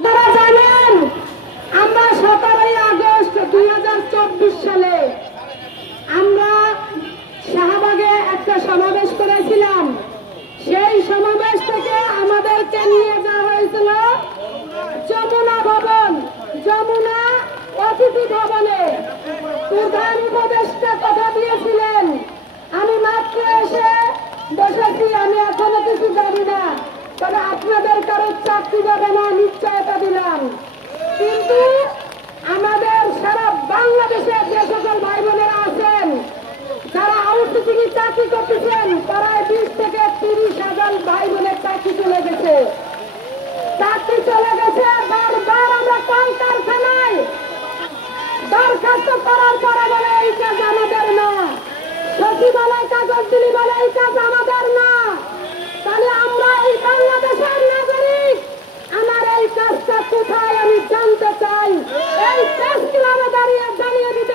আপনারা জানেন আমরা 17ই আগস্ট 2024 সালে আমরা শাহবাগে একটা সমাবেশ করেছিলাম। সেই সমাবেশ থেকে আমাদেরকে নিয়ে যাওয়া হয়েছিল যমুনা ভবন, যমুনা অতিথি ভবনে। প্রধান উপদেষ্টা কথা দিয়েছিলেন, আমি মাত্র এসে বসেছি, আমি এখনো কিছু জানি না, তবে আপনাদের কারো চাকরি যাবে না নিশ্চয়তা দিলাম। কিন্তু আমাদের সারা বাংলাদেশের যে সকল ভাই বোনেরা আছেন যারা আউটসোর্সিং চাকরি করতেছেন, প্রায় 20 থেকে 30,000 ভাই বোনের চাকরি চলে গেছে। বারবার আমরা কলকারখানায় দরখাস্ত করার পরে বলে এই কাজ আমাদের না, সচিবালয় কাগজ দিলি বলে এই কাজ আমাদের না। তাহলে আমরা এই বাংলাদেশের নাগরিক, আমার এই কাজটা কোথায় আমি জানতে চাই। এই প্রেস ক্লাবে দাঁড়িয়ে জানিয়ে দিতে